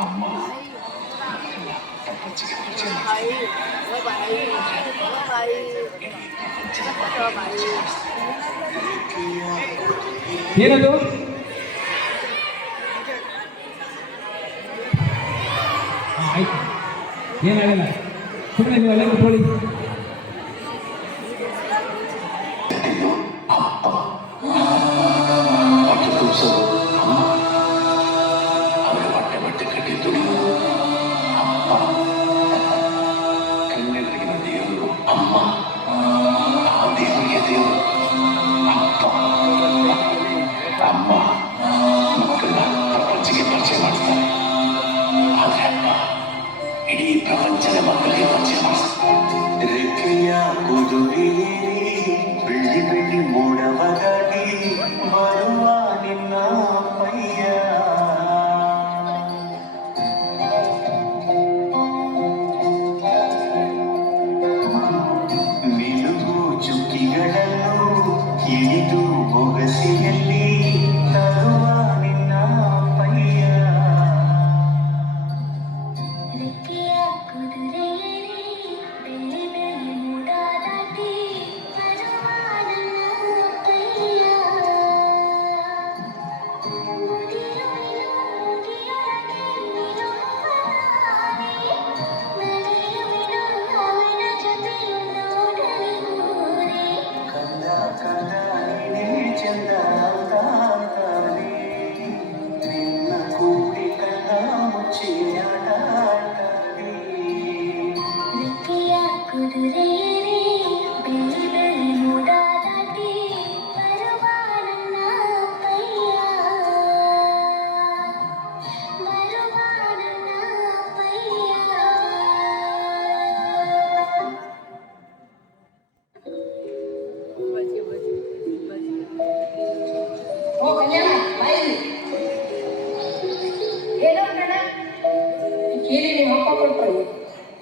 ಅಮ್ಮ ಪ್ರಪಂಚಕ್ಕೆ ಏನದು ಆಯ್ತು ಏನಾಗಲ್ಲ ಸುಮ್ಮನೆ ನೀವೆಲ್ಲ ಕೂತ್ಕೊಳ್ಳಿ. ಇಡೀ ಪ್ರಪಂಚದ ಮಕ್ಕಳಿಗೆ ಪರಿಚಯ ಮಾಡಿಸ್ತಾರೆ. ರೆಕ್ಕೆಯ ಕುದುರೆಯೇರಿ ಬೆಳ್ಳಿ ಬೆಳ್ಳಿ ಮೋಡವ ದಾಟಿ ಬರುವ ನಿನ್ನ ಪಯ್ಯ ಮಿಲುಗು ಚುಕ್ಕಿಗಳನ್ನು ಹಿಡಿದು ಬೊಗಸೆಯಲ್ಲಿ ತರುವ ನಿನ್ನ ಪಯ್ಯ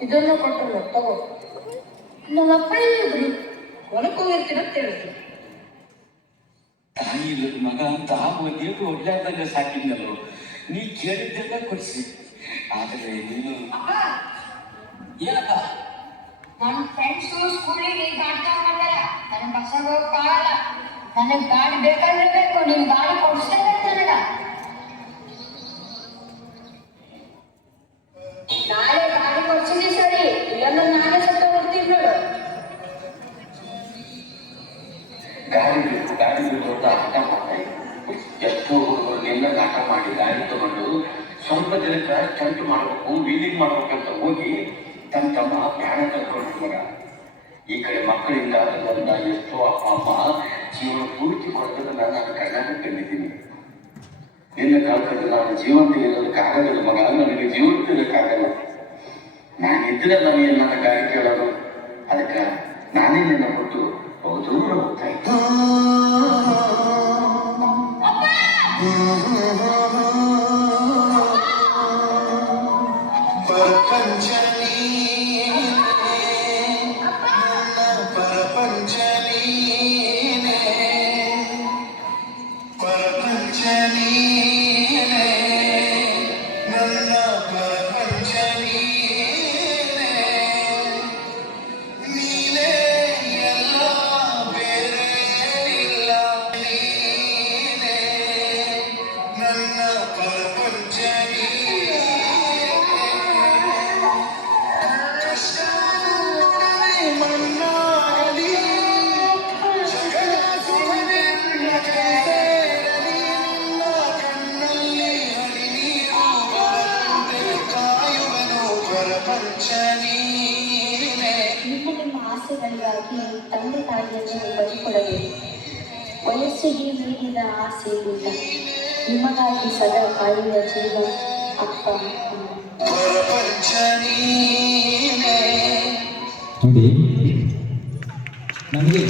ಇದನ್ನು ಕೊಟ್ಟರು ತಗೋ. ನಮ್ಮಪ್ಪ ಇಲ್ಲಿದ್ರು ಹೊಲಕ್ಕೆ ಹೋಗಿರ್ತೀನಿ ಅಂತ ಹೇಳಿದ್ರು. ತಾಯಿ ಇಲ್ಲದ ಮಗ ಅಂತ ದೇವರು ಒಳ್ಳೆಯದಾಗ ಸಾಕಿದ್ನಲ್ಲೋ, ನೀ ಕೇಳಿದ್ದೆಲ್ಲ ಕೊಡಿಸಿ. ಆದರೆ ನೀನು ಏನಪ್ಪ? ನನ್ನ ಫ್ರೆಂಡ್ಸು ಸ್ಕೂಲಿಗೆ ಗಾಡಿ ತಗೊಂಡ್ಬರ್ತಾರ. ನನ್ನ ಬಸ್ಸಾಗ ಹೋಗಕ್ಕಾಗಲ್ಲ. ನನಗೆ ಗಾಡಿ ಬೇಕಾದ್ರೆ ಬೇಕು. ನಿಮ್ ಗಾಡಿ ಕೊಡಿಸ್ಲೇಬೇಕು ನನಗ. ನಾಳೆ ಗಾಡಿ ಕೊಡ್ಸಿದ್ವಿ ಸರಿ, ಇಲ್ಲಾಂದ್ರೆ ನಾನೇ ಸತ್ತ ಹೋಗ್ತೀನಿ ನೋಡು. ಗಾಡಿ ಬೇಕು ಅಂತ ಆಟ ಮಾಡ್ತಾ ಇದ್ರು. ಎಷ್ಟೋ ಹುಡುಗರಿಗೆಲ್ಲ ಆಟ ಮಾಡಿ ಗಾಡಿ ತಗೊಂಡು ಸ್ವಲ್ಪ ದಿನಕ್ಕೆ ಸ್ಟಂಟ್ ಮಾಡ್ಬೇಕು, ವೀಲಿಂಗ್ ಮಾಡ್ಬೇಕಂತ ಹೋಗಿ ತಮ್ಮ ತಮ್ಮ ಪ್ರಾಣ ಕಳ್ಕೊಂಡು ಮಗ. ಈ ಕಡೆ ಮಕ್ಕಳಿಂದ ಬಂದ ಎಷ್ಟೋ ಅಪ್ಪ ಅಮ್ಮ ಜೀವನ ಪೂರ್ತಿ ಕೊಡ್ತದನ್ನ ನಾನು ಕಣ್ಣಾಗ ಕಂಡಿದ್ದೀನಿ. ನಿನ್ನ ಕಳ್ಕೊಂಡು ನಾನು ಜೀವಂತ ಇರೋದಕ್ಕಾಗಲ್ಲ ಮಗ, ನನಗೆ ಜೀವಂತ ಇರೋಕ್ಕಾಗಲ್ಲ. ನಾನಿದ್ರೆ ನನಗೆ ನನ್ನ ಗಾಡಿ ಕೇಳೋದು, ಅದಕ್ಕೆ ನಾನೇ ನಿನ್ನ ಬಿಟ್ಟು ಬಹುದೂರ ಹೋಗ್ತಾ ಇದ್ದೆ. ನಿಮ್ಮ ಆಸೆಗಳಿಗಾಗಿ ತಂದೆ ತಾಯಿಯನ್ನು ಬದುಕೊಡಬೇಕು. ವಯಸ್ಸಿಗೆ ಮೀರಿದ ಆಸೆ ಇಲ್ಲ. ನಿಮಗಾಗಿ ಸದಾ ಕಾಯುವ ಜೀವ ಅಪ್ಪ. ನೋಡಿ, ನನಗೆ